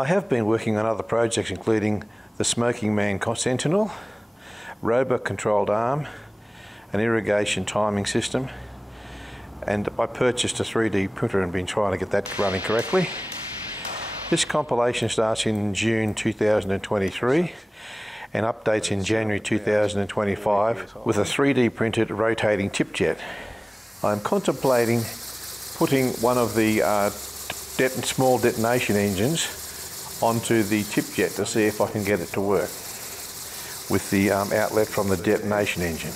I have been working on other projects including the Smoking Man Sentinel, robot controlled arm, an irrigation timing system, and I purchased a 3D printer and been trying to get that running correctly. This compilation starts in June 2023 and updates in January 2025 with a 3D printed rotating tip jet. I'm contemplating putting one of the small detonation engines onto the tip jet to see if I can get it to work with the outlet from the detonation engine.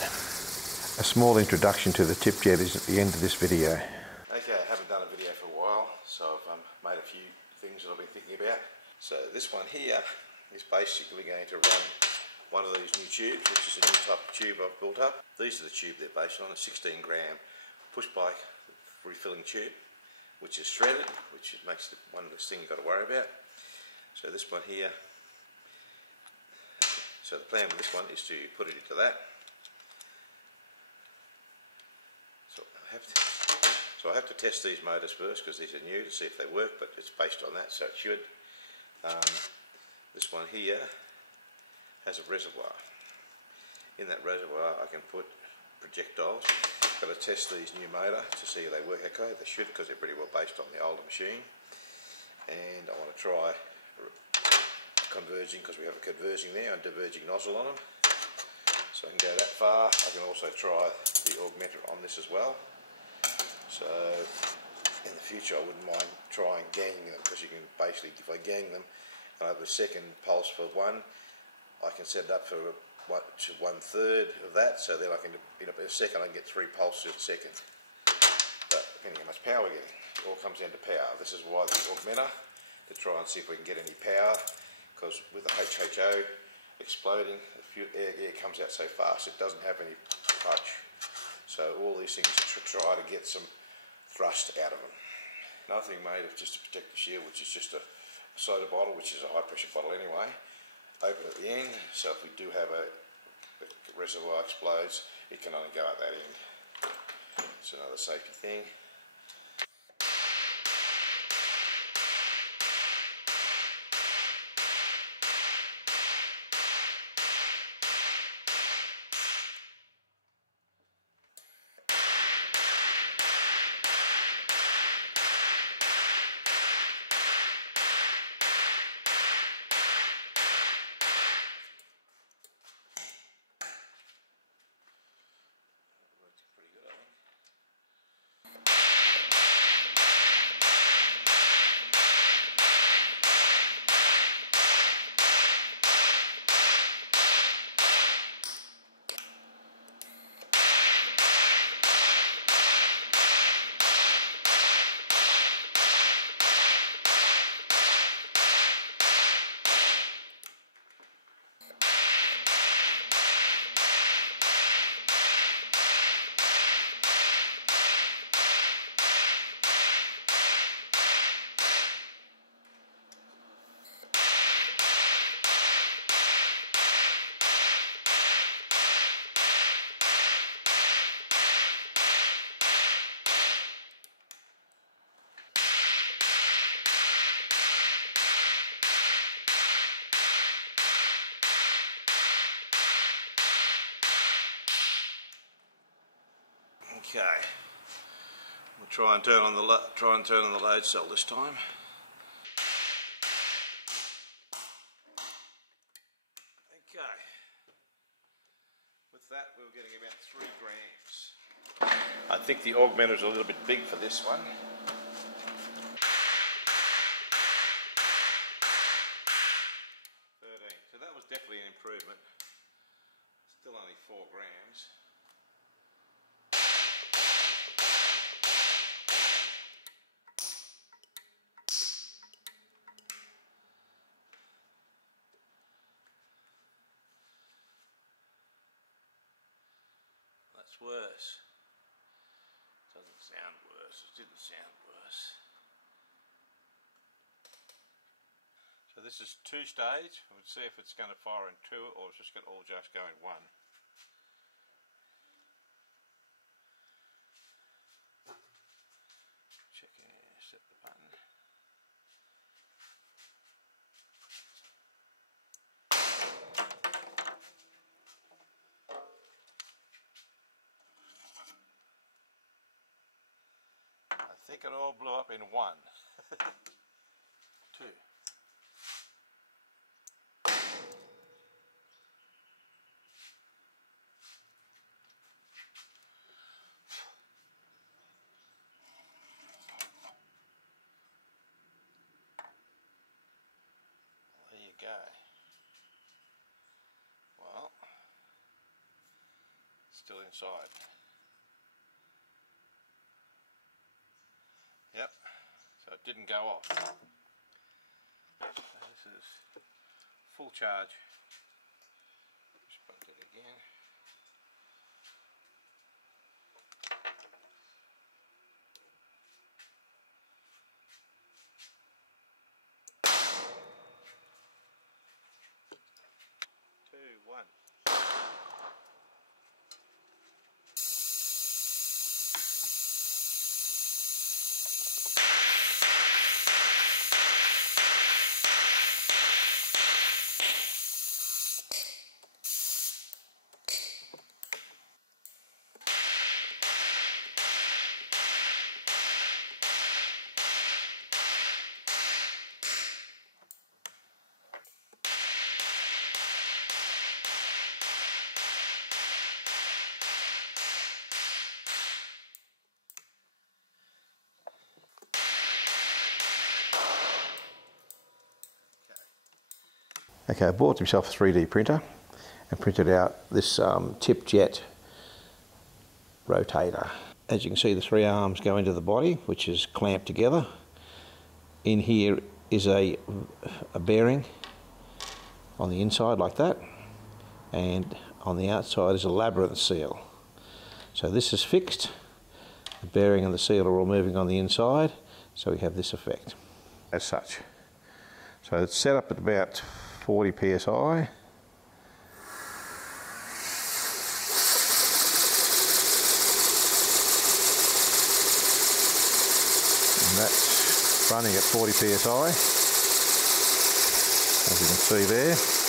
A small introduction to the tip jet is at the end of this video. Okay, I haven't done a video for a while, so I've made a few things that I've been thinking about. So this one here is basically going to run one of these new tubes, which is a new type of tube I've built up. These are the tube they're based on, a 16 gram push bike refilling tube, which is shredded, which makes it one less thing you've got to worry about. So this one here, so the plan with this one is to put it into that. So I have to test these motors first because these are new to see if they work, but it's based on that, so it should. This one here has a reservoir. In that reservoir I can put projectiles. Got to test these new motor to see if they work okay. They should, because they're pretty well based on the older machine. And I want to try converging, because we have a converging there and diverging nozzle on them. So I can go that far. I can also try the augmenter on this as well. So in the future I wouldn't mind trying ganging them, because you can basically, if I gang them and I have a second pulse for one, I can set it up for 1/3 of that, so then I can, in a second I can get 3 pulses a second. But depending on how much power we're getting, it all comes down to power. This is why the augmenter, to try and see if we can get any power, because with the HHO exploding, air comes out so fast it doesn't have any punch. So all these things to try to get some thrust out of them. Another thing made of just to protect the shield, which is just a soda bottle, which is a high pressure bottle anyway. Open at the end, so if we do have the reservoir explodes, it can only go at that end. It's another safety thing. Okay, we'll try and turn on the load cell this time. Okay, with that we were getting about 3 grams. I think the augmenter is a little bit big for this one. So that was definitely an improvement. Still only 4 grams. That's worse. Doesn't sound worse. It didn't sound worse. So this is 2 stage. We'll see if it's going to fire in 2 or it's just going to all just go in 1. Check, set the button. think it all blew up in one. Two. There you go. Well, still inside. Yep, so it didn't go off. So this is full charge. Just break it again. Two, one. Okay, I bought myself a 3D printer and printed out this tip jet rotator. As you can see, the three arms go into the body, which is clamped together. In here is a bearing on the inside like that, and on the outside is a labyrinth seal. So this is fixed, the bearing and the seal are all moving on the inside, so we have this effect as such. So it's set up at about 40 psi. And that's running at 40 psi, as you can see there.